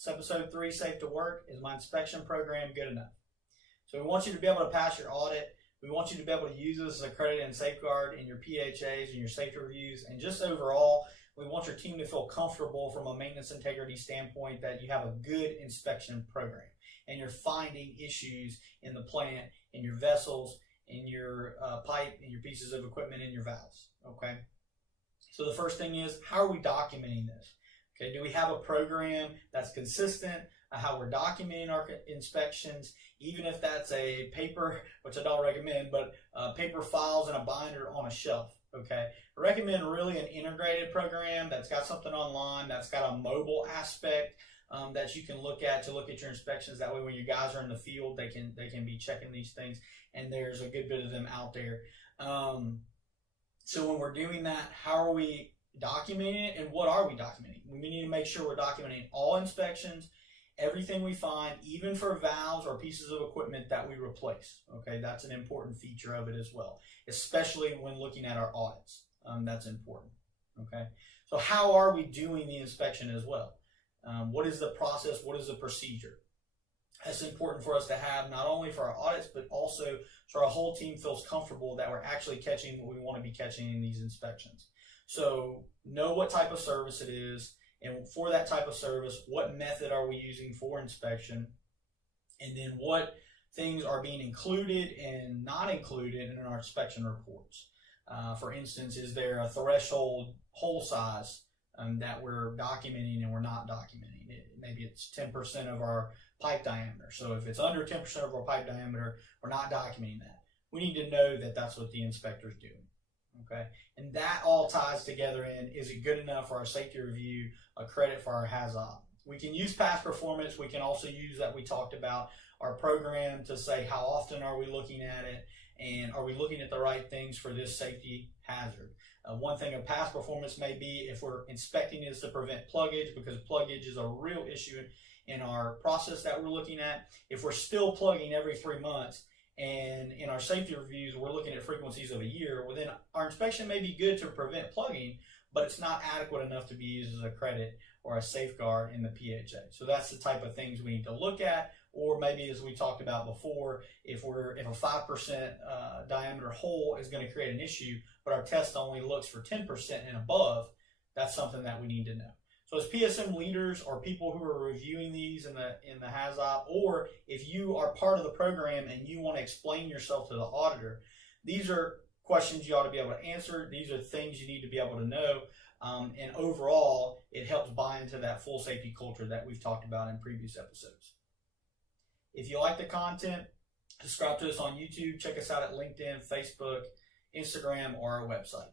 It's episode 3, Safe to Work. Is my inspection program good enough? So we want you to be able to pass your audit. We want you to be able to use this as a credit and safeguard in your PHAs and your safety reviews. And just overall, we want your team to feel comfortable from a maintenance integrity standpoint that you have a good inspection program and you're finding issues in the plant, in your vessels, in your pipe, in your pieces of equipment, in your valves. Okay. So the first thing is, how are we documenting this? Okay, do we have a program that's consistent, how we're documenting our inspections, even if that's a paper, which I don't recommend, but paper files and a binder on a shelf, okay? I recommend really an integrated program that's got something online, that's got a mobile aspect that you can look at your inspections. That way when you guys are in the field, they can be checking these things, and there's a good bit of them out there. So when we're doing that, how are we documenting it, and what are we documenting? We need to make sure we're documenting all inspections, everything we find, even for valves or pieces of equipment that we replace. Okay, that's an important feature of it as well, especially when looking at our audits. That's important. Okay, so how are we doing the inspection as well? What is the process? What is the procedure? That's important for us to have, not only for our audits, but also so our whole team feels comfortable that we're actually catching what we want to be catching in these inspections. So know what type of service it is, and for that type of service, what method are we using for inspection, and then what things are being included and not included in our inspection reports. For instance, is there a threshold hole size that we're documenting and we're not documenting? Maybe it's 10% of our pipe diameter. So if it's under 10% of our pipe diameter, we're not documenting that. We need to know that that's what the inspector's doing. Okay, and that all ties together in, is it good enough for our safety review, a credit for our HAZOP? We can use past performance. We can also use that we talked about our program to say how often are we looking at it, and are we looking at the right things for this safety hazard. One thing of past performance may be if we're inspecting is to prevent pluggage, because pluggage is a real issue in our process that we're looking at. If we're still plugging every 3 months, and in our safety reviews, we're looking at frequencies of a year, well, then our inspection may be good to prevent plugging, but it's not adequate enough to be used as a credit or a safeguard in the PHA. So that's the type of things we need to look at. Or maybe, as we talked about before, if a 5% diameter hole is going to create an issue, but our test only looks for 10% and above, that's something that we need to know. So as PSM leaders or people who are reviewing these in the HAZOP, or if you are part of the program and you want to explain yourself to the auditor, these are questions you ought to be able to answer. These are things you need to be able to know. And overall, it helps buy into that full safety culture that we've talked about in previous episodes. If you like the content, subscribe to us on YouTube. Check us out at LinkedIn, Facebook, Instagram, or our website.